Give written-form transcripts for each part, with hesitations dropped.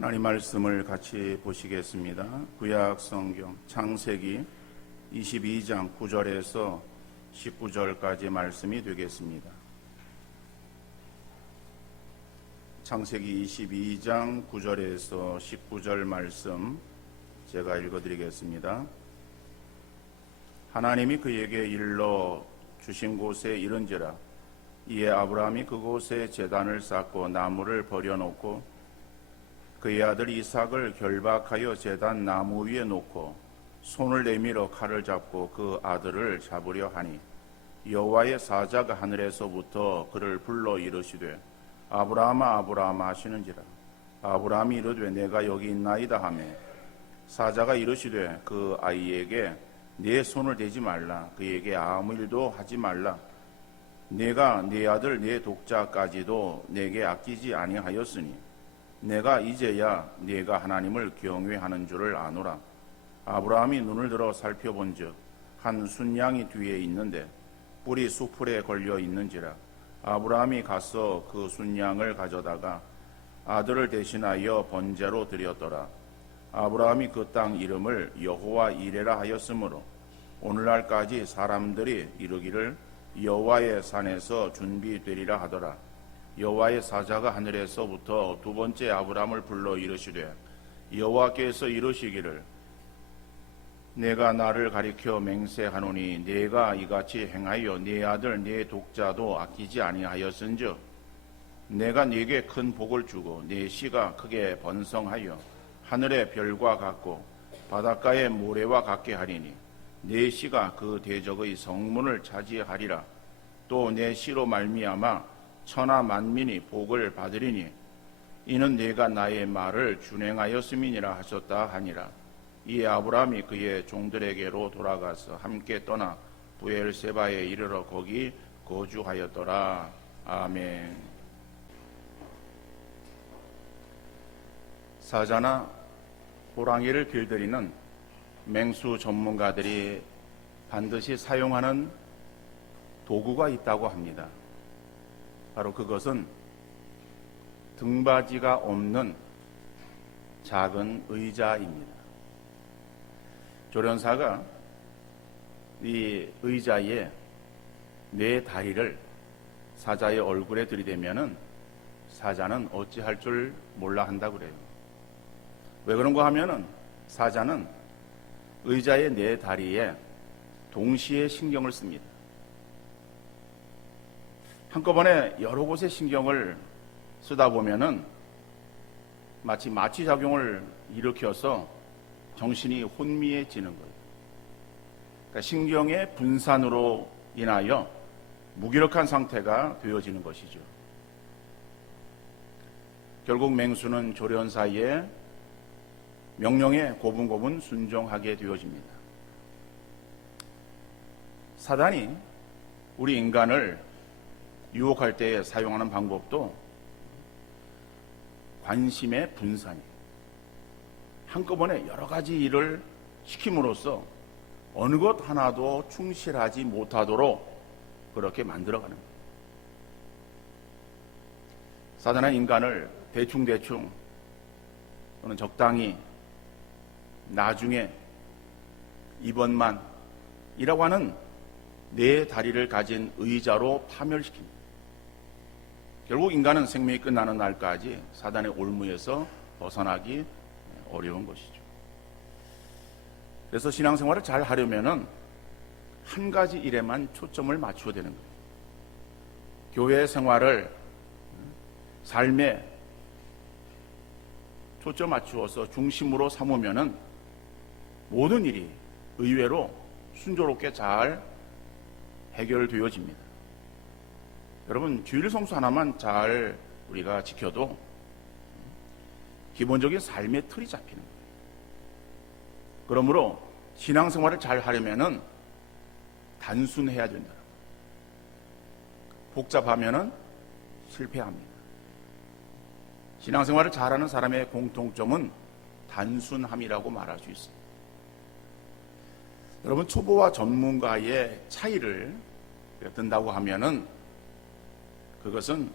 하나님 말씀을 같이 보시겠습니다. 구약 성경 창세기 22장 9절에서 19절까지 말씀이 되겠습니다. 창세기 22장 9절에서 19절 말씀 제가 읽어드리겠습니다. 하나님이 그에게 일러 주신 곳에 이른지라. 이에 아브라함이 그곳에 제단을 쌓고 나무를 버려놓고 그의 아들 이삭을 결박하여 제단 나무 위에 놓고 손을 내밀어 칼을 잡고 그 아들을 잡으려 하니 여호와의 사자가 하늘에서부터 그를 불러 이르시되 아브라함아 아브라함아 하시는지라. 아브라함이 이르되 내가 여기 있나이다 하매 사자가 이르시되 그 아이에게 내 손을 대지 말라. 그에게 아무 일도 하지 말라. 내가 네 아들 네 독자까지도 내게 아끼지 아니하였으니 내가 이제야 네가 하나님을 경외하는 줄을 아노라. 아브라함이 눈을 들어 살펴본즉 한 순양이 뒤에 있는데 뿔이 수풀에 걸려 있는지라. 아브라함이 가서 그 순양을 가져다가 아들을 대신하여 번제로 드렸더라. 아브라함이 그 땅 이름을 여호와 이레라 하였으므로 오늘날까지 사람들이 이르기를 여호와의 산에서 준비되리라 하더라. 여호와의 사자가 하늘에서부터 두 번째 아브라함을 불러 이르시되 여호와께서 이르시기를 내가 나를 가리켜 맹세하노니 네가 이같이 행하여 네 아들 네 독자도 아끼지 아니하였은즉 내가 네게 큰 복을 주고 네 씨가 크게 번성하여 하늘의 별과 같고 바닷가의 모래와 같게 하리니 네 씨가 그 대적의 성문을 차지하리라. 또 내 씨로 말미암아 천하 만민이 복을 받으리니 이는 네가 나의 말을 준행하였음이니라 하셨다 하니라. 이에 아브라함이 그의 종들에게로 돌아가서 함께 떠나 부엘세바에 이르러 거기 거주하였더라. 아멘. 사자나 호랑이를 길들이는 맹수 전문가들이 반드시 사용하는 도구가 있다고 합니다. 바로 그것은 등받이가 없는 작은 의자입니다. 조련사가 이 의자에 네 다리를 사자의 얼굴에 들이대면은 사자는 어찌할 줄 몰라 한다고 그래요. 왜 그런가 하면은 사자는 의자의 네 다리에 동시에 신경을 씁니다. 한꺼번에 여러 곳에 신경을 쓰다 보면은 마치 마취작용을 일으켜서 정신이 혼미해지는 거예요. 그러니까 신경의 분산으로 인하여 무기력한 상태가 되어지는 것이죠. 결국 맹수는 조련사의 명령에 고분고분 순종하게 되어집니다. 사단이 우리 인간을 유혹할 때 사용하는 방법도 관심의 분산이에요. 한꺼번에 여러 가지 일을 시킴으로써 어느 것 하나도 충실하지 못하도록 그렇게 만들어가는 거예요. 사단은 인간을 대충대충 또는 적당히 나중에 이번만 이라고 하는 네 다리를 가진 의자로 파멸시킵니다. 결국 인간은 생명이 끝나는 날까지 사단의 올무에서 벗어나기 어려운 것이죠. 그래서 신앙생활을 잘 하려면은 한 가지 일에만 초점을 맞춰야 되는 거예요. 교회 생활을 삶에 초점 맞추어서 중심으로 삼으면은 모든 일이 의외로 순조롭게 잘 해결되어집니다. 여러분, 주일 성수 하나만 잘 우리가 지켜도 기본적인 삶의 틀이 잡히는 거예요. 그러므로 신앙생활을 잘 하려면은 단순해야 된다. 복잡하면은 실패합니다. 신앙생활을 잘하는 사람의 공통점은 단순함이라고 말할 수 있습니다. 여러분, 초보와 전문가의 차이를 든다고 하면은 그것은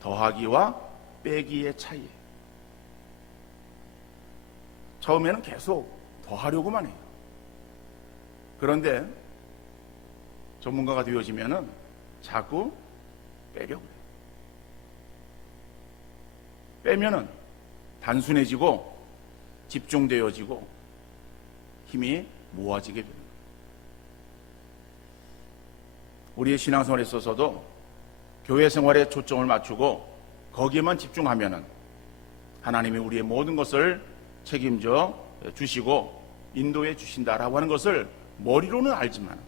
더하기와 빼기의 차이예요. 처음에는 계속 더 하려고만 해요. 그런데 전문가가 되어지면은 자꾸 빼려고 해요. 빼면은 단순해지고 집중되어지고 힘이 모아지게 됩니다. 우리의 신앙생활에 있어서도 교회 생활에 초점을 맞추고 거기에만 집중하면은 하나님이 우리의 모든 것을 책임져 주시고 인도해 주신다라고 하는 것을 머리로는 알지만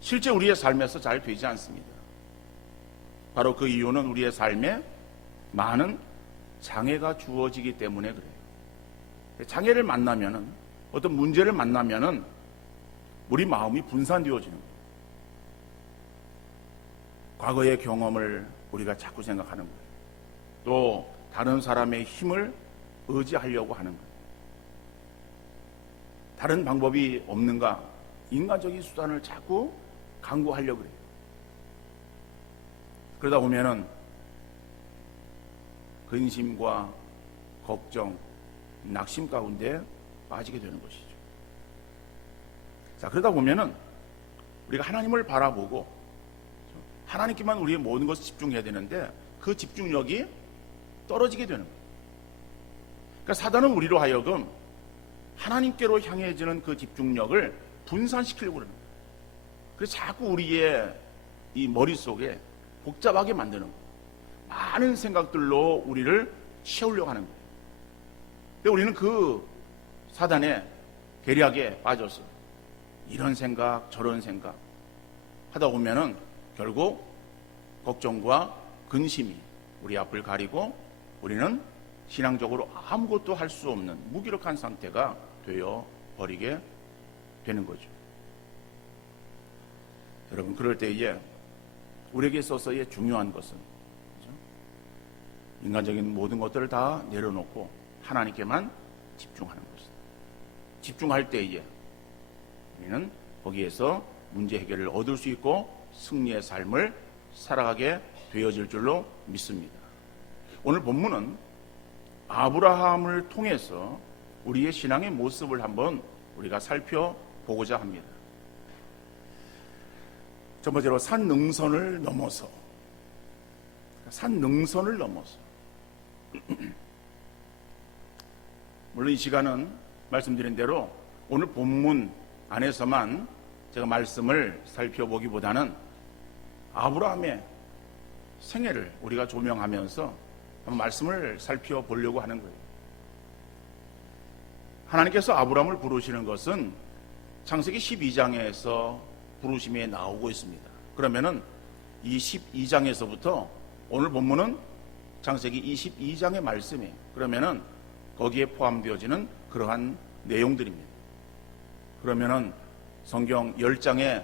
실제 우리의 삶에서 잘 되지 않습니다. 바로 그 이유는 우리의 삶에 많은 장애가 주어지기 때문에 그래요. 장애를 만나면은, 어떤 문제를 만나면은 우리 마음이 분산되어지는 거예요. 과거의 경험을 우리가 자꾸 생각하는 거예요. 또 다른 사람의 힘을 의지하려고 하는 거예요. 다른 방법이 없는가? 인간적인 수단을 자꾸 강구하려고 그래요. 그러다 보면은 근심과 걱정, 낙심 가운데 빠지게 되는 것이죠. 자, 그러다 보면은 우리가 하나님을 바라보고 하나님께만 우리의 모든 것을 집중해야 되는데 그 집중력이 떨어지게 되는 거예요. 그러니까 사단은 우리로 하여금 하나님께로 향해지는 그 집중력을 분산시키려고 그러는 거예요. 그래서 자꾸 우리의 이 머릿속에 복잡하게 만드는 거예요. 많은 생각들로 우리를 채우려고 하는 거예요. 근데 우리는 그 사단의 계략에 빠져서 이런 생각 저런 생각 하다 보면은 결국 걱정과 근심이 우리 앞을 가리고 우리는 신앙적으로 아무것도 할 수 없는 무기력한 상태가 되어 버리게 되는 거죠. 여러분, 그럴 때에 우리에게 있어서의 중요한 것은 인간적인 모든 것들을 다 내려놓고 하나님께만 집중하는 것입니다. 집중할 때에 우리는 거기에서 문제 해결을 얻을 수 있고 승리의 삶을 살아가게 되어질 줄로 믿습니다. 오늘 본문은 아브라함을 통해서 우리의 신앙의 모습을 한번 우리가 살펴보고자 합니다. 첫 번째로 산 능선을 넘어서 물론 이 시간은 말씀드린 대로 오늘 본문 안에서만 제가 말씀을 살펴보기보다는 아브라함의 생애를 우리가 조명하면서 한번 말씀을 살펴보려고 하는 거예요. 하나님께서 아브라함을 부르시는 것은 창세기 12장에서 부르심이 나오고 있습니다. 그러면은 이 12장에서부터 오늘 본문은 창세기 22장의 말씀이에요. 그러면은 거기에 포함되어지는 그러한 내용들입니다. 그러면은 성경 10장에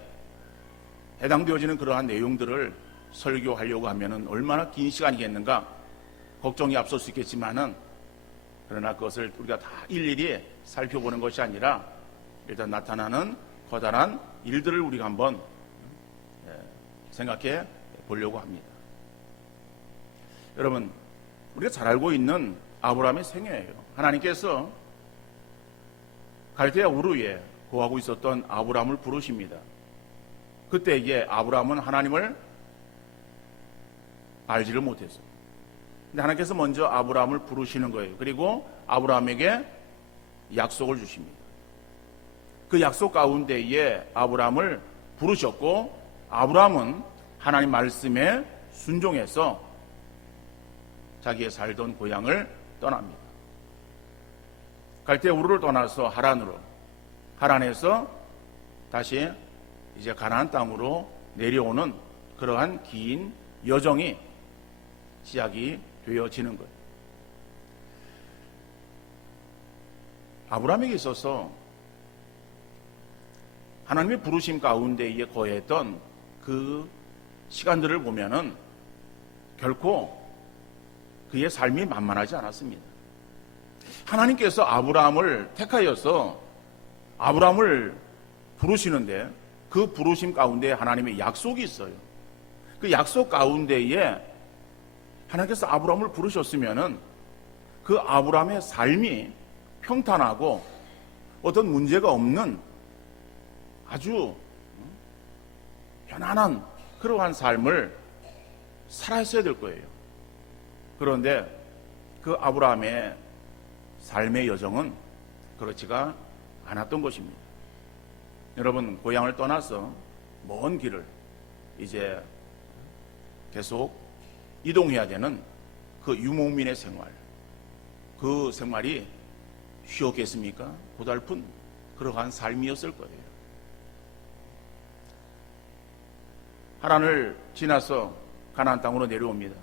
해당되어지는 그러한 내용들을 설교하려고 하면은 얼마나 긴 시간이겠는가 걱정이 앞설 수 있겠지만은 그러나 그것을 우리가 다 일일이 살펴보는 것이 아니라 일단 나타나는 커다란 일들을 우리가 한번 생각해 보려고 합니다. 여러분, 우리가 잘 알고 있는 아브라함의 생애예요. 하나님께서 갈대아 우르에 거하고 있었던 아브라함을 부르십니다. 그때에 아브라함은 하나님을 알지를 못했어요. 근데 하나님께서 먼저 아브라함을 부르시는 거예요. 그리고 아브라함에게 약속을 주십니다. 그 약속 가운데에 아브라함을 부르셨고 아브라함은 하나님 말씀에 순종해서 자기의 살던 고향을 떠납니다. 갈대아 우르를 떠나서 하란으로, 하란에서 다시 이제 가나안 땅으로 내려오는 그러한 긴 여정이 시작이 되어지는 거예요. 아브라함에게 있어서 하나님의 부르심 가운데에 거했던 그 시간들을 보면은 결코 그의 삶이 만만하지 않았습니다. 하나님께서 아브라함을 택하여서 아브라함을 부르시는데 그 부르심 가운데 하나님의 약속이 있어요. 그 약속 가운데에 하나님께서 아브라함을 부르셨으면은 그 아브라함의 삶이 평탄하고 어떤 문제가 없는 아주 편안한 그러한 삶을 살았어야 될 거예요. 그런데 그 아브라함의 삶의 여정은 그렇지가 않았던 것입니다. 여러분, 고향을 떠나서 먼 길을 이제 계속 이동해야 되는 그 유목민의 생활, 그 생활이 쉬웠겠습니까? 고달픈 그러한 삶이었을 거예요. 하란을 지나서 가나안 땅으로 내려옵니다.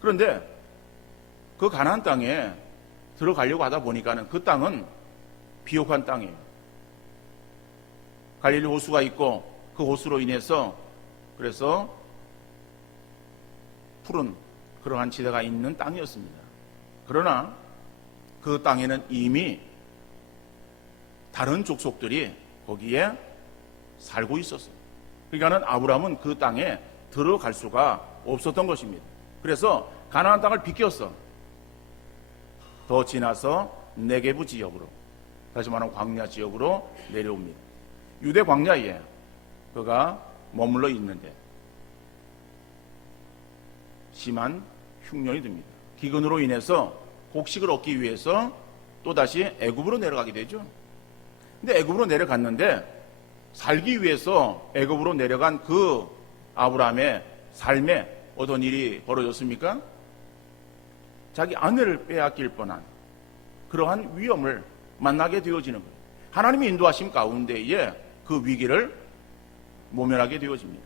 그런데 그 가나안 땅에 들어가려고 하다 보니까는 그 땅은 비옥한 땅이에요. 갈릴리 호수가 있고 그 호수로 인해서 그래서 푸른 그러한 지대가 있는 땅이었습니다. 그러나 그 땅에는 이미 다른 족속들이 거기에 살고 있었어요. 그러니까는 아브라함은 그 땅에 들어갈 수가 없었던 것입니다. 그래서 가나안 땅을 비꼈어. 더 지나서 네게부 지역으로, 다시 말하면 광야 지역으로 내려옵니다. 유대 광야에 그가 머물러 있는데 심한 흉년이 듭니다. 기근으로 인해서 곡식을 얻기 위해서 또다시 애굽으로 내려가게 되죠. 근데 애굽으로 내려갔는데 살기 위해서 애굽으로 내려간 그 아브라함의 삶에 어떤 일이 벌어졌습니까? 자기 아내를 빼앗길 뻔한 그러한 위험을 만나게 되어지는 거예요. 하나님의 인도하심 가운데에 그 위기를 모면하게 되어집니다.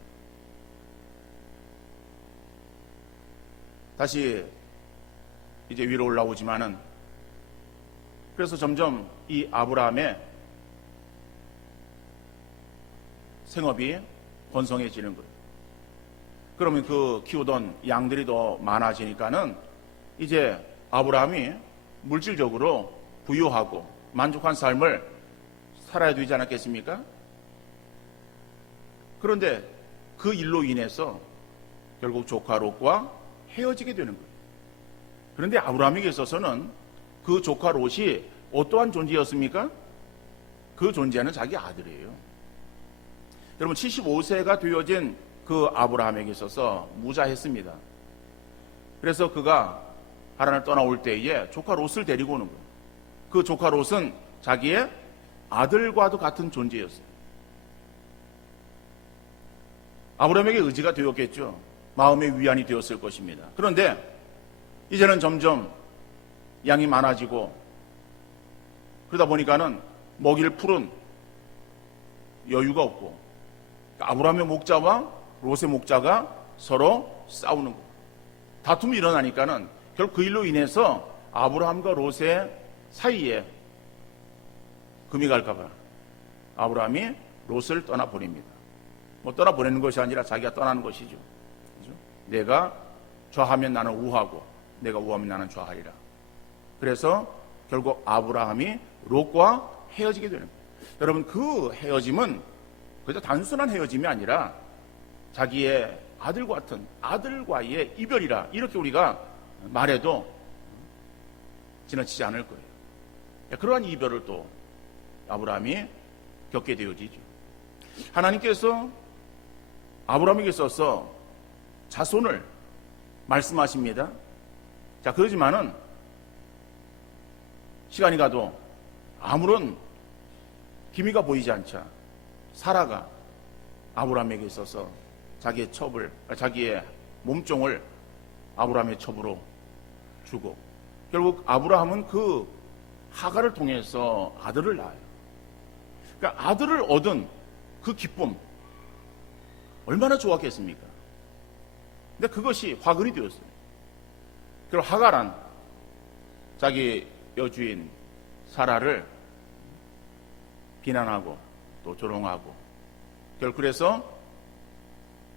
다시 이제 위로 올라오지만은 그래서 점점 이 아브라함의 생업이 번성해지는 거예요. 그러면 그 키우던 양들이 더 많아지니까는 이제 아브라함이 물질적으로 부유하고 만족한 삶을 살아야 되지 않았겠습니까? 그런데 그 일로 인해서 결국 조카 롯과 헤어지게 되는 거예요. 그런데 아브라함에게 있어서는 그 조카 롯이 어떠한 존재였습니까? 그 존재는 자기 아들이에요. 여러분, 75세가 되어진 그 아브라함에게 있어서 무자했습니다. 그래서 그가 하란을 떠나올 때에 조카 롯을 데리고 오는 거예요. 그 조카 롯은 자기의 아들과도 같은 존재였어요. 아브라함에게 의지가 되었겠죠. 마음의 위안이 되었을 것입니다. 그런데 이제는 점점 양이 많아지고 그러다 보니까는 먹이를 풀은 여유가 없고 아브라함의 목자와 롯의 목자가 서로 싸우는 거예요. 다툼이 일어나니까는 결국 그 일로 인해서 아브라함과 롯의 사이에 금이 갈까봐 아브라함이 롯을 떠나보냅니다. 뭐 떠나보내는 것이 아니라 자기가 떠나는 것이죠. 그렇죠? 내가 좌하면 나는 우하고 내가 우하면 나는 좌하리라. 그래서 결국 아브라함이 롯과 헤어지게 되는 거예요. 여러분, 그 헤어짐은 그저 단순한 헤어짐이 아니라 자기의 아들 같은 아들과의 이별이라 이렇게 우리가 말해도 지나치지 않을 거예요. 그러한 이별을 또 아브라함이 겪게 되어지죠. 하나님께서 아브라함에게 있어서 자손을 말씀하십니다. 자, 그러지만은 시간이 가도 아무런 기미가 보이지 않자 사라가 아브라함에게 있어서 자기의 첩을, 자기의 몸종을 아브라함의 첩으로 주고 결국 아브라함은 그 하가를 통해서 아들을 낳아요. 그러니까 아들을 얻은 그 기쁨 얼마나 좋았겠습니까? 근데 그것이 화근이 되었어요. 그리고 하가란 자기 여주인 사라를 비난하고 또 조롱하고 결국 그래서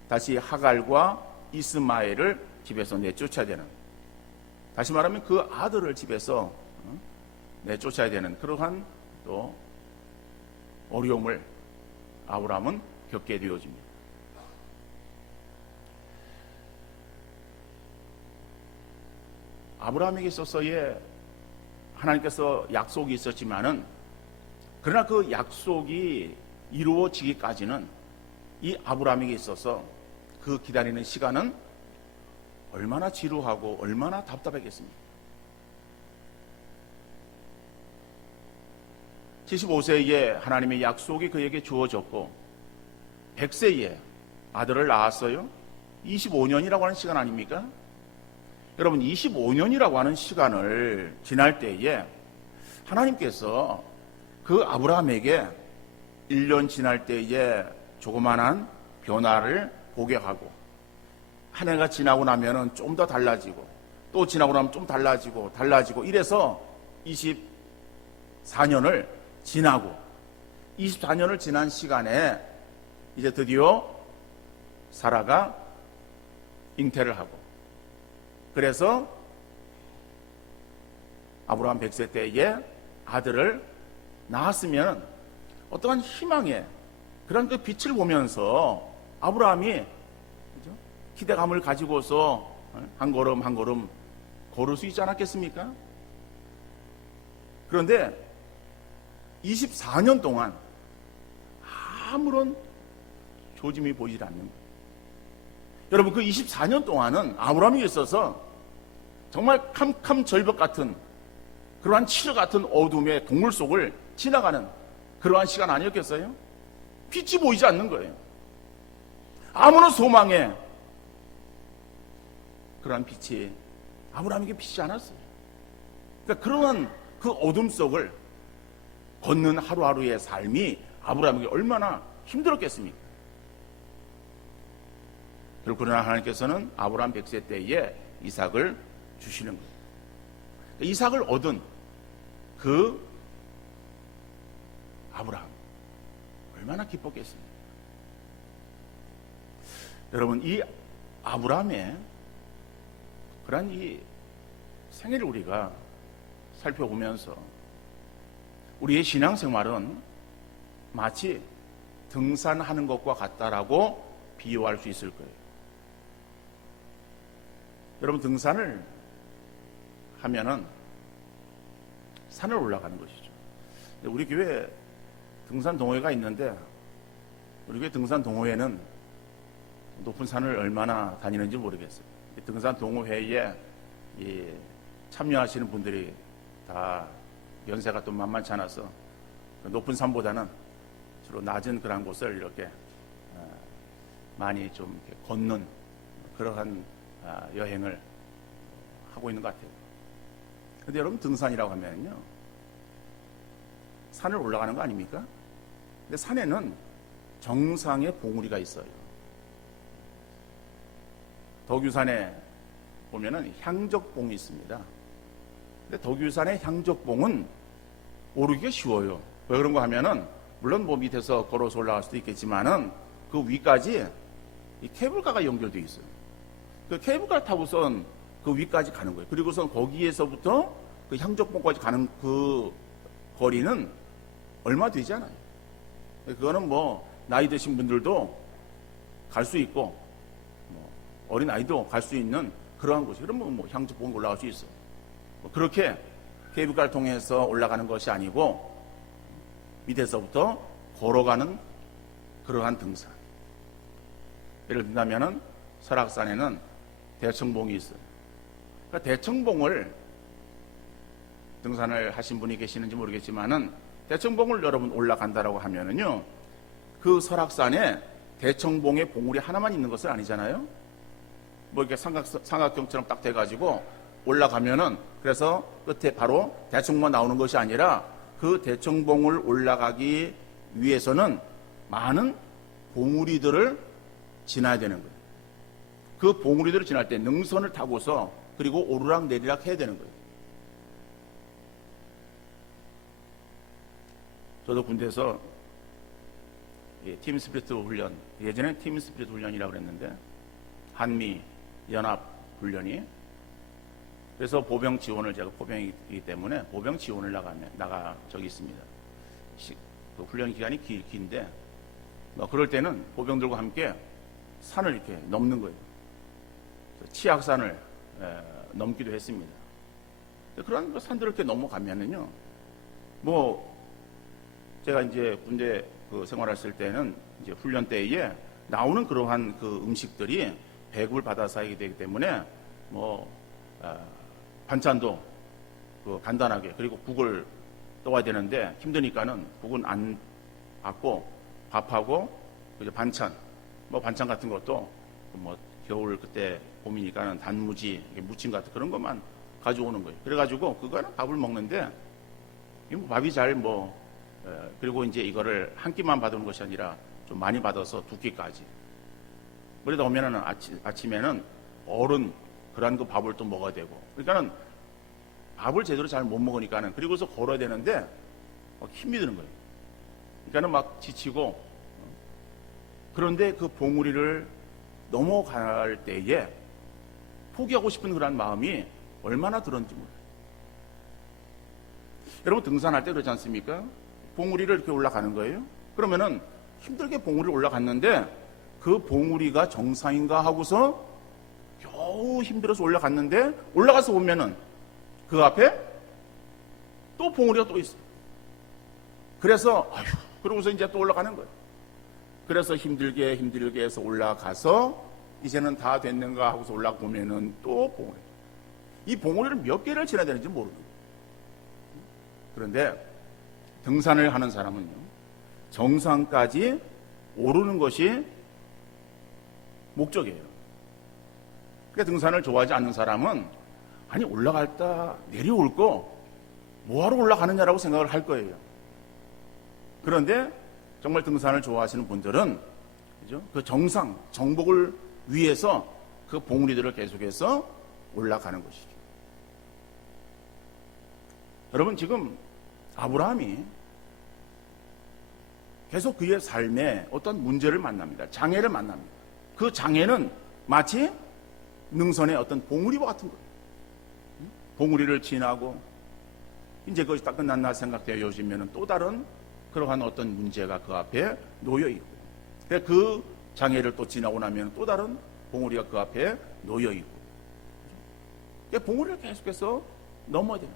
다시 하갈과 이스마엘을 집에서 내쫓아야 되는, 다시 말하면 그 아들을 집에서 내쫓아야 되는 그러한 또 어려움을 아브라함은 겪게 되어집니다. 아브라함에게 있어서의 하나님께서 약속이 있었지만은 그러나 그 약속이 이루어지기까지는 이 아브라함에게 있어서 그 기다리는 시간은 얼마나 지루하고 얼마나 답답했겠습니까? 75세에 하나님의 약속이 그에게 주어졌고 100세에 아들을 낳았어요. 25년이라고 하는 시간 아닙니까? 여러분, 25년이라고 하는 시간을 지날 때에 하나님께서 그 아브라함에게 1년 지날 때에 조그만한 변화를 보게 하고, 한 해가 지나고 나면은 좀 더 달라지고, 또 지나고 나면 좀 달라지고 이래서 24년을 지나고 24년을 지난 시간에 이제 드디어 사라가 잉태를 하고, 그래서 아브라함 100세 때에 아들을 낳았으면 어떠한 희망의 그런 그 빛을 보면서 아브라함이 기대감을 가지고서 한 걸음 한 걸음 걸을 수 있지 않았겠습니까? 그런데 24년 동안 아무런 조짐이 보이질 않는 거예요. 여러분, 그 24년 동안은 아브라함에게 있어서 정말 캄캄절벽 같은 그러한 치료 같은 어둠의 동굴 속을 지나가는 그러한 시간 아니었겠어요? 빛이 보이지 않는 거예요. 아무런 소망에 그러한 빛이 아브라함에게 비치지 않았어요. 그러니까 그러한 그 어둠 속을 걷는 하루하루의 삶이 아브라함에게 얼마나 힘들었겠습니까? 그러나 하나님께서는 아브라함 100세 때에 이삭을 주시는 거예요. 이삭을 얻은 그 아브라함 얼마나 기뻤겠습니까? 여러분, 이 아브라함의 그러한 이 생애를 우리가 살펴보면서 우리의 신앙생활은 마치 등산하는 것과 같다라고 비유할 수 있을 거예요. 여러분, 등산을 하면은 산을 올라가는 것이죠. 우리 교회 등산 동호회가 있는데 우리 교회 등산 동호회는 높은 산을 얼마나 다니는지 모르겠어요. 등산 동호회에 참여하시는 분들이 다 연세가 또 만만치 않아서 높은 산보다는 주로 낮은 그런 곳을 이렇게 많이 좀 걷는 그러한 여행을 하고 있는 것 같아요. 그런데 여러분, 등산이라고 하면요, 산을 올라가는 거 아닙니까? 근데 산에는 정상의 봉우리가 있어요. 덕유산에 보면은 향적봉이 있습니다. 근데 덕유산의 향적봉은 오르기가 쉬워요. 왜 그런가 하면은 물론 뭐 밑에서 걸어서 올라갈 수도 있겠지만은 그 위까지 이 케이블카가 연결되어 있어요. 그 케이블카 타고선 그 위까지 가는 거예요. 그리고선 거기에서부터 그 향적봉까지 가는 그 거리는 얼마 되지 않아요. 그거는 뭐 나이 드신 분들도 갈 수 있고 뭐 어린 아이도 갈 수 있는 그러한 곳이. 그러면 뭐 향적봉 올라갈 수 있어요. 그렇게 케이블카를 통해서 올라가는 것이 아니고 밑에서부터 걸어가는 그러한 등산. 예를 든다면은 설악산에는 대청봉이 있어요. 그러니까 대청봉을 등산을 하신 분이 계시는지 모르겠지만은 대청봉을 여러분 올라간다라고 하면은요, 그 설악산에 대청봉의 봉우리 하나만 있는 것은 아니잖아요. 뭐 이렇게 삼각형처럼 딱 돼가지고 올라가면은 그래서 끝에 바로 대청봉만 나오는 것이 아니라 그 대청봉을 올라가기 위해서는 많은 봉우리들을 지나야 되는 거예요. 그 봉우리들을 지날 때 능선을 타고서 그리고 오르락 내리락 해야 되는 거예요. 저도 군대에서 팀 스피릿 훈련, 예전에 팀 스피릿 훈련이라고 그랬는데 한미 연합 훈련이, 그래서 보병 지원을, 제가 보병이기 때문에 보병 지원을 나가 저기 있습니다. 그 훈련 기간이 긴데 그럴 때는 보병들과 함께 산을 이렇게 넘는 거예요. 치악산을 넘기도 했습니다. 그런 그 산들을 이렇게 넘어가면은요, 뭐 제가 이제 군대 그 생활했을 때는 이제 훈련 때에 나오는 그러한 그 음식들이 배급을 받아서 하게 되기 때문에 뭐 반찬도 그 간단하게, 그리고 국을 떠와야 되는데 힘드니까는 국은 안 받고 밥하고 이제 반찬, 뭐 반찬 같은 것도 뭐 겨울 그때 봄이니까는 단무지, 무침 같은 그런 것만 가져오는 거예요. 그래가지고 그거는 밥을 먹는데 뭐 밥이 잘 그리고 이제 이거를 한 끼만 받는 것이 아니라 좀 많이 받아서 두 끼까지. 그러다 오면은 아침에는 어른 그런 그 밥을 또 먹어야 되고. 그러니까는 밥을 제대로 잘 못 먹으니까는, 그리고서 걸어야 되는데 힘이 드는 거예요. 그러니까는 막 지치고. 그런데 그 봉우리를 넘어갈 때에 포기하고 싶은 그런 마음이 얼마나 들었는지 몰라요. 여러분 등산할 때 그러지 않습니까? 봉우리를 이렇게 올라가는 거예요. 그러면은 힘들게 봉우리를 올라갔는데 그 봉우리가 정상인가 하고서 겨우 힘들어서 올라갔는데, 올라가서 보면은 그 앞에 또 봉우리가 또 있어요. 그래서 그러고서 이제 또 올라가는 거예요. 그래서 힘들게 해서 올라가서 이제는 다 됐는가 하고서 올라가 보면은 또 봉우리. 이 봉우리를 몇 개를 지나야 되는지 모르는 거예요. 그런데 등산을 하는 사람은요, 정상까지 오르는 것이 목적이에요. 그러니까 등산을 좋아하지 않는 사람은 아니 올라갔다 내려올 거 뭐하러 올라가느냐라고 생각을 할 거예요. 그런데 정말 등산을 좋아하시는 분들은 그죠? 그 정상, 정복을 위해서 그 봉우리들을 계속해서 올라가는 것이죠. 여러분 지금 아브라함이 계속 그의 삶에 어떤 문제를 만납니다. 장애를 만납니다. 그 장애는 마치 능선의 어떤 봉우리와 같은 거예요. 봉우리를 지나고 이제 그것이 다 끝났나 생각되어지면 또 다른 그러한 어떤 문제가 그 앞에 놓여 있고, 그 장애를 또 지나고 나면 또 다른 봉우리가 그 앞에 놓여 있고, 봉우리를 계속해서 넘어야 돼요.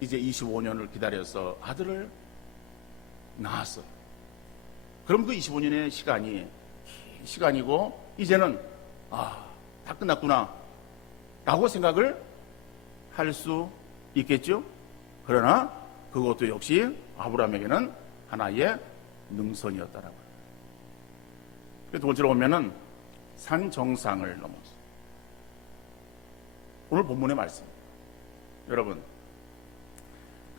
이제 25년을 기다려서 아들을 낳았어요. 그럼 그 25년의 시간이고 이제는 다 끝났구나 라고 생각을 할 수 있겠죠. 그러나 그것도 역시 아브라함에게는 하나의 능선이었다라고. 두 번째로 보면은 산 정상을 넘었어요. 오늘 본문의 말씀, 여러분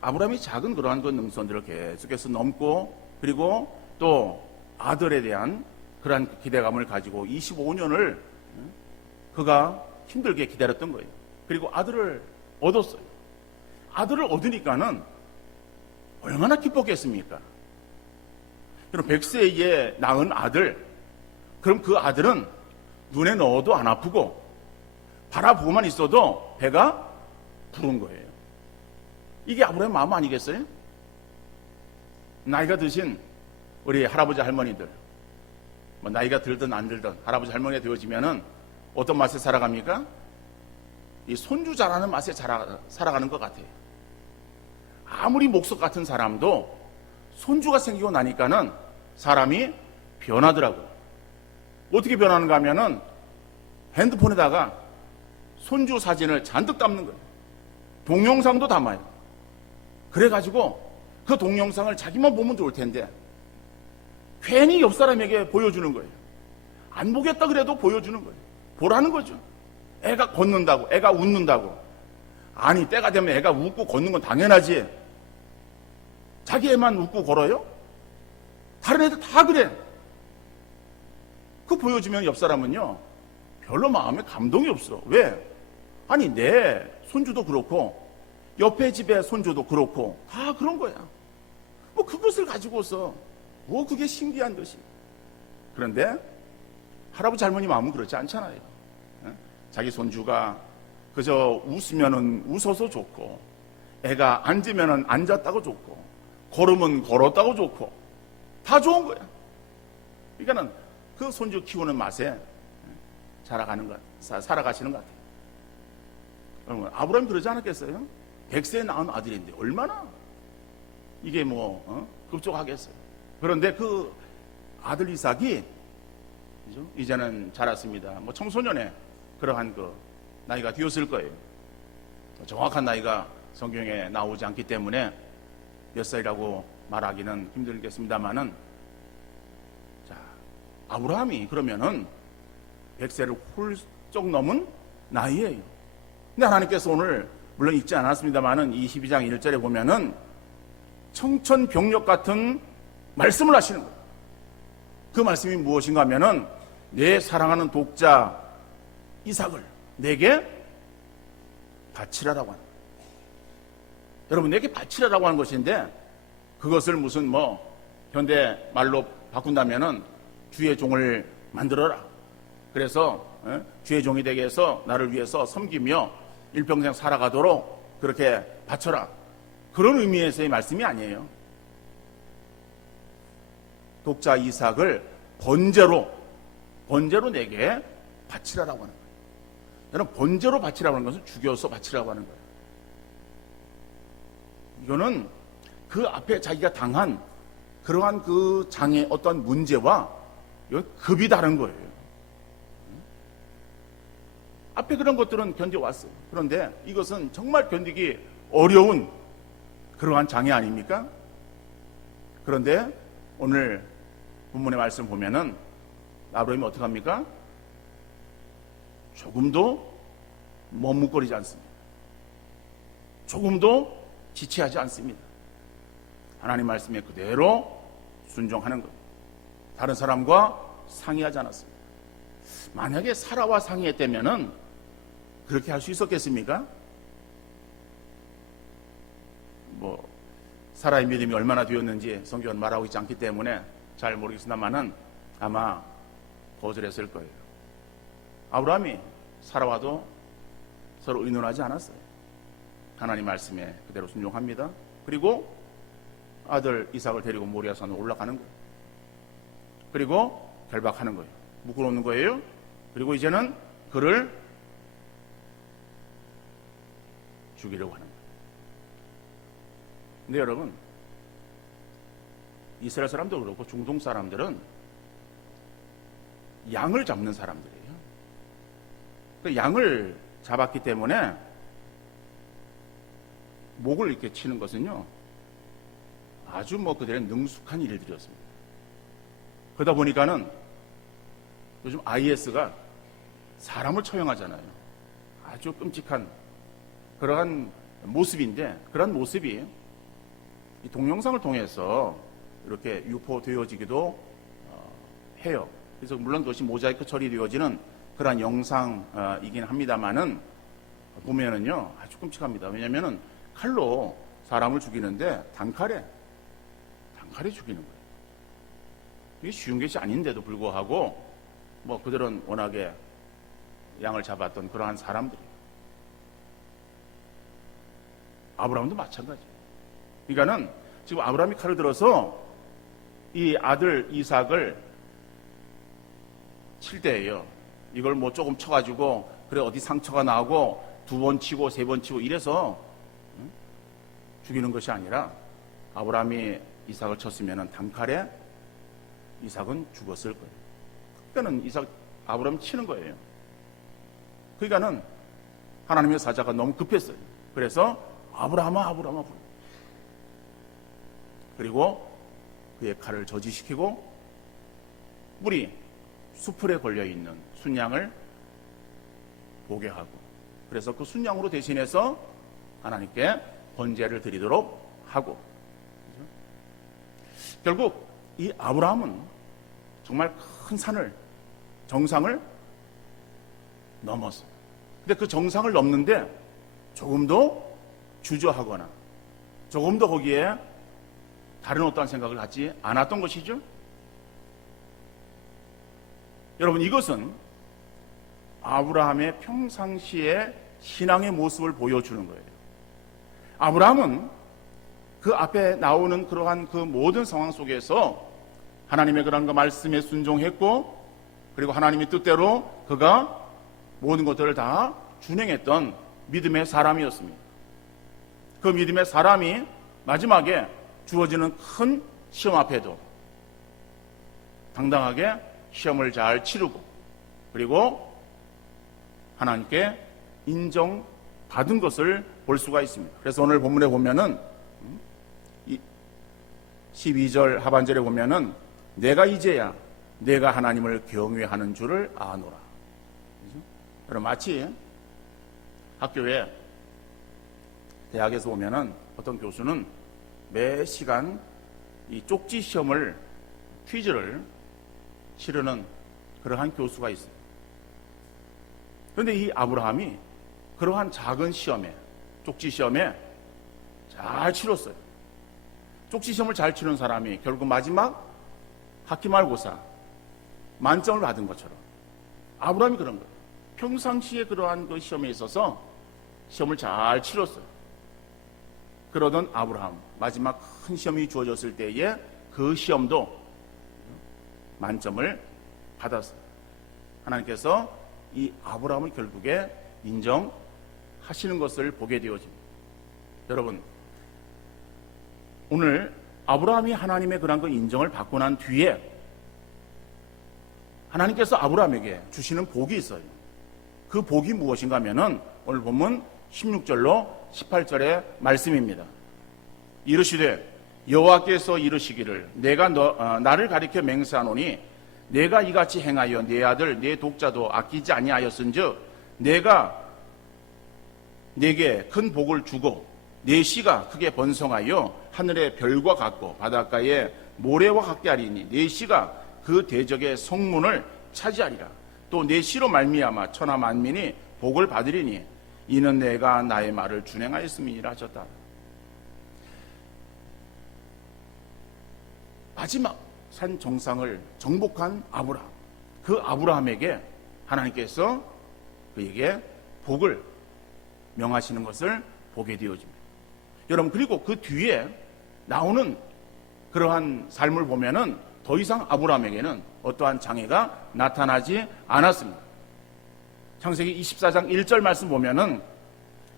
아브라함이 작은 그러한 그 능선들을 계속해서 넘고, 그리고 또 아들에 대한 그러한 기대감을 가지고 25년을 그가 힘들게 기다렸던 거예요. 그리고 아들을 얻었어요. 아들을 얻으니까는 얼마나 기뻤겠습니까? 그럼 100세에 낳은 아들, 그럼 그 아들은 눈에 넣어도 안 아프고 바라보고만 있어도 배가 부른 거예요. 이게 아브라함의 마음 아니겠어요? 나이가 드신 우리 할아버지 할머니들, 뭐 나이가 들든 안 들든 할아버지 할머니가 되어지면은 어떤 맛에 살아갑니까? 이 손주 자라는 맛에 살아가는 것 같아요. 아무리 목석 같은 사람도 손주가 생기고 나니까는 사람이 변하더라고요. 어떻게 변하는가 하면은 핸드폰에다가 손주 사진을 잔뜩 담는 거예요. 동영상도 담아요. 그래가지고 그 동영상을 자기만 보면 좋을 텐데 괜히 옆 사람에게 보여주는 거예요. 안 보겠다 그래도 보여주는 거예요. 보라는 거죠. 애가 걷는다고, 애가 웃는다고. 아니 때가 되면 애가 웃고 걷는 건 당연하지. 자기 애만 웃고 걸어요? 다른 애들 다 그래. 그거 보여주면 옆 사람은요 별로 마음에 감동이 없어. 왜? 아니 내 손주도 그렇고 옆에 집에 손주도 그렇고 다 그런 거야. 뭐 그것을 가지고서 뭐 그게 신기한 듯이. 그런데 할아버지 할머니 마음은 그렇지 않잖아요. 자기 손주가 그저 웃으면은 웃어서 좋고, 애가 앉으면은 앉았다고 좋고, 걸으면 걸었다고 좋고, 다 좋은 거야. 그러니까는 그 손주 키우는 맛에 살아가시는 것 같아요. 여러분, 아브라함이 그러지 않았겠어요? 100세에 낳은 아들인데 얼마나 이게 급족하겠어요. 그런데 그 아들 이삭이 그죠? 이제는 자랐습니다. 청소년의 그러한 나이가 되었을 거예요. 정확한 나이가 성경에 나오지 않기 때문에 몇 살이라고 말하기는 힘들겠습니다만은, 자, 아브라함이 그러면은 100세를 훌쩍 넘은 나이예요. 근데 하나님께서 오늘 물론 읽지 않았습니다만은 22장 1절에 보면은 청천벽력 같은 말씀을 하시는 거예요. 그 말씀이 무엇인가 하면은 내 사랑하는 독자 이삭을 내게 바치라라고 하는 거예요. 여러분, 내게 바치라라고 하는 것인데, 그것을 무슨 현대 말로 바꾼다면은 주의 종을 만들어라. 그래서 주의 종이 되게 해서 나를 위해서 섬기며 일평생 살아가도록 그렇게 바쳐라. 그런 의미에서의 말씀이 아니에요. 독자 이삭을 번제로 내게 바치라라고 하는 거예요. 여러분, 번제로 바치라고 하는 것은 죽여서 바치라고 하는 거예요. 이거는 그 앞에 자기가 당한 그러한 그 장의 어떤 문제와 급이 다른 거예요. 앞에 그런 것들은 견뎌왔어요. 그런데 이것은 정말 견디기 어려운 그러한 장애 아닙니까? 그런데 오늘 본문의 말씀 보면은 아브라함이 어떻게 합니까? 조금도 머뭇거리지 않습니다. 조금도 지체하지 않습니다. 하나님 말씀에 그대로 순종하는 것. 다른 사람과 상의하지 않았습니다. 만약에 사라와 상의했다면은 그렇게 할 수 있었겠습니까? 사라의 믿음이 얼마나 되었는지 성경은 말하고 있지 않기 때문에 잘 모르겠습니다만은 아마 거절했을 거예요. 아브라함이 사라와도 서로 의논하지 않았어요. 하나님 말씀에 그대로 순종합니다. 그리고 아들 이삭을 데리고 모리아산으로 올라가는 거예요. 그리고 결박하는 거예요. 묶어놓는 거예요. 그리고 이제는 그를 죽이려고 하는 거예요. 근데 여러분, 이스라엘 사람도 그렇고 중동 사람들은 양을 잡는 사람들이에요. 그 양을 잡았기 때문에 목을 이렇게 치는 것은요, 아주 그들의 능숙한 일들이었습니다. 그러다 보니까는 요즘 IS가 사람을 처형하잖아요. 아주 끔찍한 그러한 모습인데, 그런 모습이 이 동영상을 통해서 이렇게 유포되어지기도 해요. 그래서 물론 그것이 모자이크 처리되어지는 그러한 영상이긴 합니다만은 보면은요 아주 끔찍합니다. 왜냐하면은 칼로 사람을 죽이는데 단칼에 죽이는 거예요. 이게 쉬운 것이 아닌데도 불구하고 그들은 워낙에 양을 잡았던 그러한 사람들이에요. 아브라함도 마찬가지예요. 그러니까는 지금 아브라함이 칼을 들어서 이 아들 이삭을 칠 때예요. 이걸 조금 쳐가지고 그래 어디 상처가 나고 2번 치고 3번 치고 이래서 죽이는 것이 아니라 아브라함이 이삭을 쳤으면 단칼에 이삭은 죽었을 거예요. 그러니까는 아브라함이 치는 거예요. 그러니까는 하나님의 사자가 너무 급했어요. 그래서 아브라함아 부르고 그리고 그의 칼을 저지시키고 뿔이 수풀에 걸려있는 순양을 보게 하고, 그래서 그 순양으로 대신해서 하나님께 번제를 드리도록 하고, 결국 이 아브라함은 정말 큰 정상을 넘었어요. 근데 그 정상을 넘는데 조금도 주저하거나 조금도 거기에 다른 어떠한 생각을 갖지 않았던 것이죠. 여러분, 이것은 아브라함의 평상시의 신앙의 모습을 보여주는 거예요. 아브라함은 그 앞에 나오는 그러한 그 모든 상황 속에서 하나님의 그런 그 말씀에 순종했고, 그리고 하나님의 뜻대로 그가 모든 것들을 다 준행했던 믿음의 사람이었습니다. 그 믿음의 사람이 마지막에 주어지는 큰 시험 앞에도 당당하게 시험을 잘 치르고 그리고 하나님께 인정받은 것을 볼 수가 있습니다. 그래서 오늘 본문에 보면은 12절 하반절에 보면은 내가 이제야 내가 하나님을 경외하는 줄을 아노라. 그럼 마치 학교에 대학에서 보면은 어떤 교수는 매 시간 이 쪽지 시험을 퀴즈를 치르는 그러한 교수가 있습니다. 그런데 이 아브라함이 그러한 작은 시험에 쪽지 시험에 잘 치렀어요. 쪽지 시험을 잘 치는 사람이 결국 마지막 학기말고사 만점을 받은 것처럼 아브라함이 그런 거예요. 평상시에 그러한 그 시험에 있어서 시험을 잘 치렀어요. 그러던 아브라함 마지막 큰 시험이 주어졌을 때에 그 시험도 만점을 받았어요. 하나님께서 이 아브라함을 결국에 인정하시는 것을 보게 되어집니다. 여러분, 오늘 아브라함이 하나님의 그런 그 인정을 받고 난 뒤에 하나님께서 아브라함에게 주시는 복이 있어요. 그 복이 무엇인가 하면은 오늘 본문 16절로 18절의 말씀입니다. 이르시되 여호와께서 이르시기를 내가 나를 가리켜 맹세하노니 내가 이같이 행하여 내 아들 내 독자도 아끼지 아니하였은즉 내가 내게 큰 복을 주고 내 씨가 크게 번성하여 하늘의 별과 같고 바닷가의 모래와 같게 하리니 내 씨가 그 대적의 성문을 차지하리라. 또 내 씨로 말미암아 천하 만민이 복을 받으리니 이는 내가 나의 말을 준행하였음이니라 하셨다. 마지막 산 정상을 정복한 아브라함, 그 아브라함에게 하나님께서 그에게 복을 명하시는 것을 보게 되어집니다. 여러분, 그리고 그 뒤에 나오는 그러한 삶을 보면은 더 이상 아브라함에게는 어떠한 장애가 나타나지 않았습니다. 창세기 24장 1절 말씀 보면은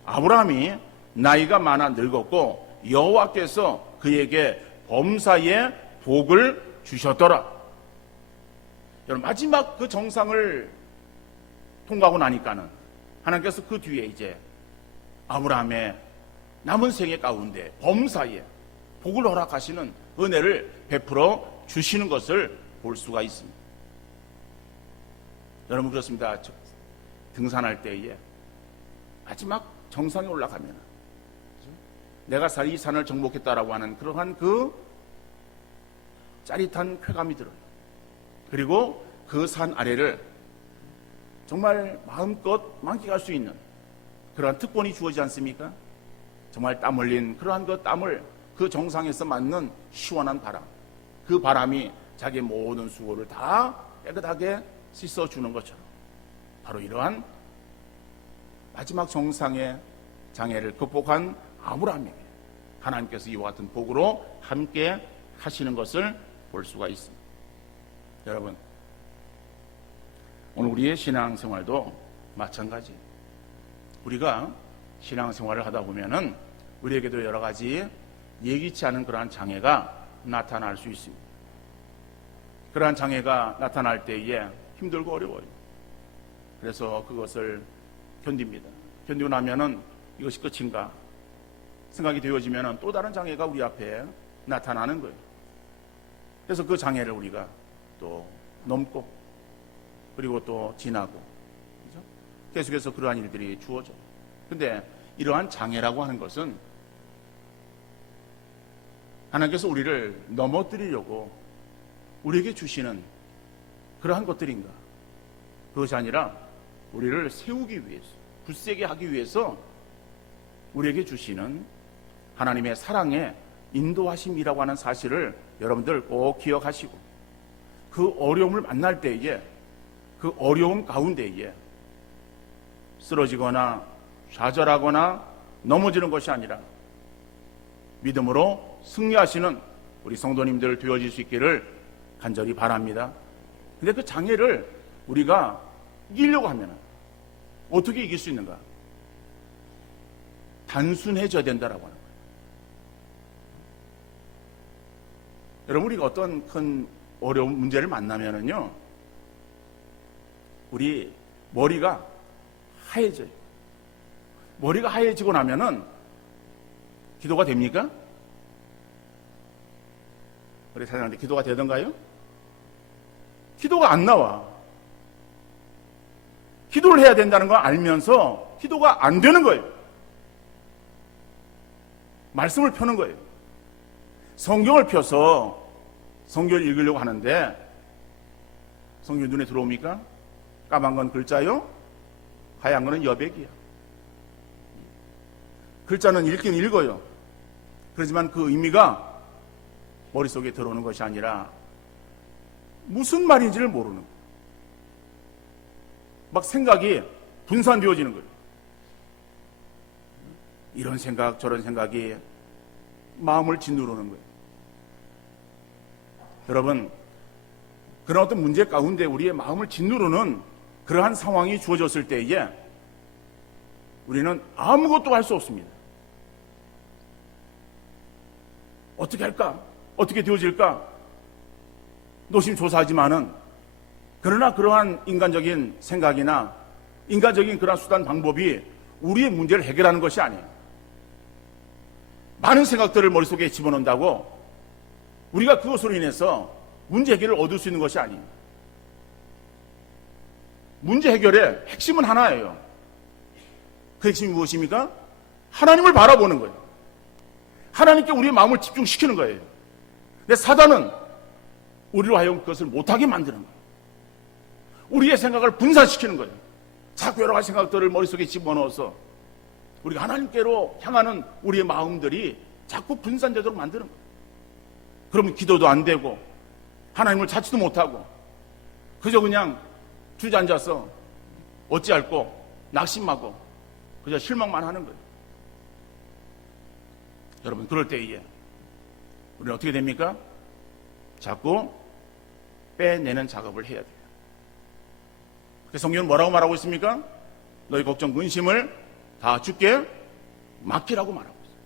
아브라함이 나이가 많아 늙었고 여호와께서 그에게 범사에 복을 주셨더라. 여러분, 마지막 그 정상을 통과하고 나니까는 하나님께서 그 뒤에 이제 아브라함의 남은 생애 가운데 범사에 복을 허락하시는 은혜를 베풀어 주시는 것을 볼 수가 있습니다. 여러분, 그렇습니다. 등산할 때에 마지막 정상에 올라가면 내가 이 산을 정복했다라고 하는 그러한 그 짜릿한 쾌감이 들어요. 그리고 그 산 아래를 정말 마음껏 만끽할 수 있는 그러한 특권이 주어지지 않습니까? 정말 땀 흘린 그러한 그 땀을 그 정상에서 맞는 시원한 바람, 그 바람이 자기의 모든 수고를 다 깨끗하게 씻어주는 것처럼 바로 이러한 마지막 정상의 장애를 극복한 아브라함에게 하나님께서 이와 같은 복으로 함께 하시는 것을 볼 수가 있습니다. 여러분, 오늘 우리의 신앙생활도 마찬가지예요. 우리가 신앙생활을 하다 보면은 우리에게도 여러 가지 예기치 않은 그러한 장애가 나타날 수 있습니다. 그러한 장애가 나타날 때에 힘들고 어려워요. 그래서 그것을 견딥니다. 견디고 나면은 이것이 끝인가 생각이 되어지면은 또 다른 장애가 우리 앞에 나타나는 거예요. 그래서 그 장애를 우리가 또 넘고 그리고 또 지나고, 그죠? 계속해서 그러한 일들이 주어져요. 근데 이러한 장애라고 하는 것은 하나님께서 우리를 넘어뜨리려고 우리에게 주시는 그러한 것들인가? 그것이 아니라 우리를 세우기 위해서, 굳세게 하기 위해서 우리에게 주시는 하나님의 사랑의 인도하심이라고 하는 사실을 여러분들 꼭 기억하시고, 그 어려움을 만날 때에 그 어려움 가운데에 쓰러지거나 좌절하거나 넘어지는 것이 아니라 믿음으로 승리하시는 우리 성도님들 되어질 수 있기를 간절히 바랍니다. 근데 그 장애를 우리가 이기려고 하면 어떻게 이길 수 있는가? 단순해져야 된다라고 하는 거예요. 여러분, 우리가 어떤 큰 어려운 문제를 만나면은요, 우리 머리가 하얘져요. 머리가 하얘지고 나면은 기도가 됩니까? 우리 사장한테 기도가 되던가요? 기도가 안 나와. 기도를 해야 된다는 걸 알면서 기도가 안 되는 거예요. 말씀을 펴는 거예요. 성경을 펴서 성경을 읽으려고 하는데 성경이 눈에 들어옵니까? 까만 건 글자요, 하얀 거는 여백이야. 글자는 읽긴 읽어요. 그렇지만 그 의미가 머릿속에 들어오는 것이 아니라 무슨 말인지를 모르는 거예요. 막 생각이 분산되어지는 거예요. 이런 생각 저런 생각이 마음을 짓누르는 거예요. 여러분, 그런 어떤 문제 가운데 우리의 마음을 짓누르는 그러한 상황이 주어졌을 때에 우리는 아무것도 할 수 없습니다. 어떻게 할까? 어떻게 되어질까? 노심초사하지만은, 그러나 그러한 인간적인 생각이나 인간적인 그러한 수단 방법이 우리의 문제를 해결하는 것이 아니에요. 많은 생각들을 머릿속에 집어넣는다고 우리가 그것으로 인해서 문제 해결을 얻을 수 있는 것이 아니에요. 문제 해결의 핵심은 하나예요. 그 핵심이 무엇입니까? 하나님을 바라보는 거예요. 하나님께 우리의 마음을 집중시키는 거예요. 근데 사단은 우리로 하여금 그것을 못하게 만드는 거예요. 우리의 생각을 분산시키는 거예요. 자꾸 여러 가지 생각들을 머릿속에 집어넣어서 우리가 하나님께로 향하는 우리의 마음들이 자꾸 분산되도록 만드는 거예요. 그러면 기도도 안 되고 하나님을 찾지도 못하고 그저 그냥 주저앉아서 어찌할꼬 낙심하고 그저 실망만 하는 거예요. 여러분, 그럴 때에 우리는 어떻게 됩니까? 자꾸 빼내는 작업을 해야 돼요. 그래서 성경은 뭐라고 말하고 있습니까? 너희 걱정 근심을 다 주께 맡기라고 말하고 있어요.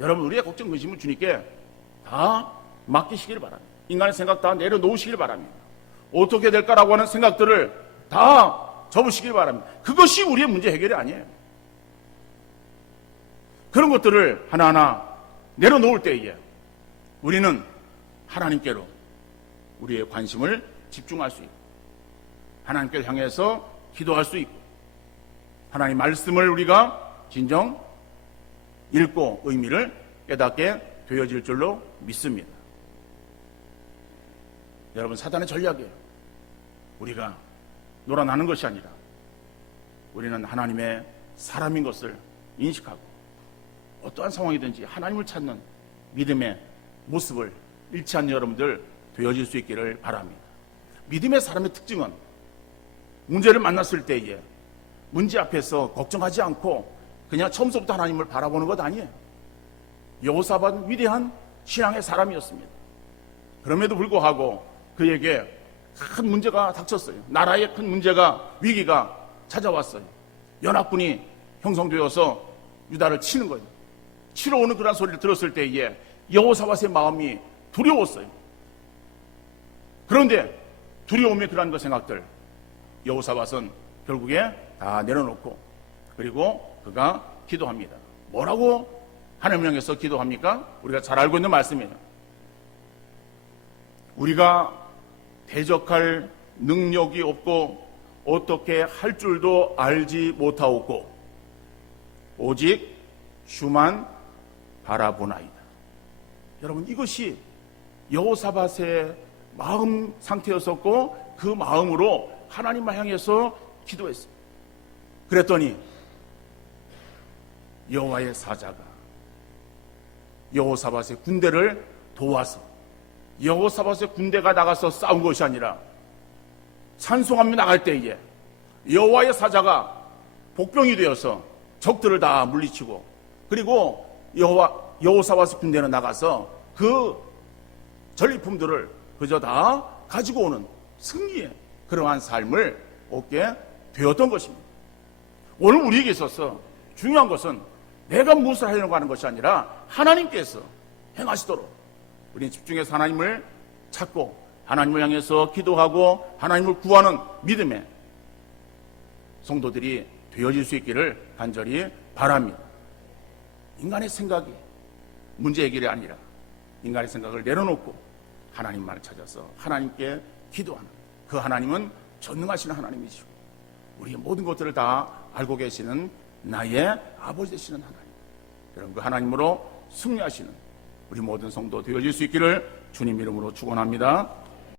여러분, 우리의 걱정 근심을 주님께 다 맡기시길 바랍니다. 인간의 생각 다 내려놓으시길 바랍니다. 어떻게 될까라고 하는 생각들을 다 접으시길 바랍니다. 그것이 우리의 문제 해결이 아니에요. 그런 것들을 하나하나 내려놓을 때에 우리는 하나님께로 우리의 관심을 집중할 수 있고 하나님께를 향해서 기도할 수 있고 하나님 말씀을 우리가 진정 읽고 의미를 깨닫게 되어질 줄로 믿습니다. 여러분, 사단의 전략이에요. 우리가 놀아나는 것이 아니라 우리는 하나님의 사람인 것을 인식하고 어떠한 상황이든지 하나님을 찾는 믿음의 모습을 잃지 않는 여러분들 되어질 수 있기를 바랍니다. 믿음의 사람의 특징은 문제를 만났을 때에 문제 앞에서 걱정하지 않고 그냥 처음부터 하나님을 바라보는 것 아니에요. 여호사밧은 위대한 신앙의 사람이었습니다. 그럼에도 불구하고 그에게 큰 문제가 닥쳤어요. 나라에 큰 문제가, 위기가 찾아왔어요. 연합군이 형성되어서 유다를 치는 거예요. 치러 오는 그런 소리를 들었을 때에 여호사밧의 마음이 두려웠어요. 그런데 두려움의 그러한 그 생각들 여호사밧은 결국에 다 내려놓고 그리고 그가 기도합니다. 뭐라고 하나님을 향해서 기도합니까? 우리가 잘 알고 있는 말씀이에요. 우리가 대적할 능력이 없고 어떻게 할 줄도 알지 못하옵고 오직 주만 바라보나이다. 여러분, 이것이 여호사밧의 마음 상태였었고 그 마음으로 하나님을 향해서 기도했어요. 그랬더니 여호와의 사자가 여호사밧의 군대를 도와서 여호사밧의 군대가 나가서 싸운 것이 아니라 찬송하며 나갈 때에 여호와의 사자가 복병이 되어서 적들을 다 물리치고 그리고 여호사밧의 군대는 나가서 그 전리품들을 그저 다 가지고 오는 승리의 그러한 삶을 얻게 되었던 것입니다. 오늘 우리에게 있어서 중요한 것은 내가 무엇을 하려고 하는 것이 아니라 하나님께서 행하시도록 우리는 집중해서 하나님을 찾고 하나님을 향해서 기도하고 하나님을 구하는 믿음의 성도들이 되어질 수 있기를 간절히 바랍니다. 인간의 생각이 문제 해결이 아니라 인간의 생각을 내려놓고 하나님만을 찾아서 하나님께 기도하는 그 하나님은 전능하신 하나님이시고 우리의 모든 것들을 다 알고 계시는 나의 아버지 되시는 하나님, 그런 그 하나님으로 승리하시는 우리 모든 성도 되어질 수 있기를 주님 이름으로 축원합니다.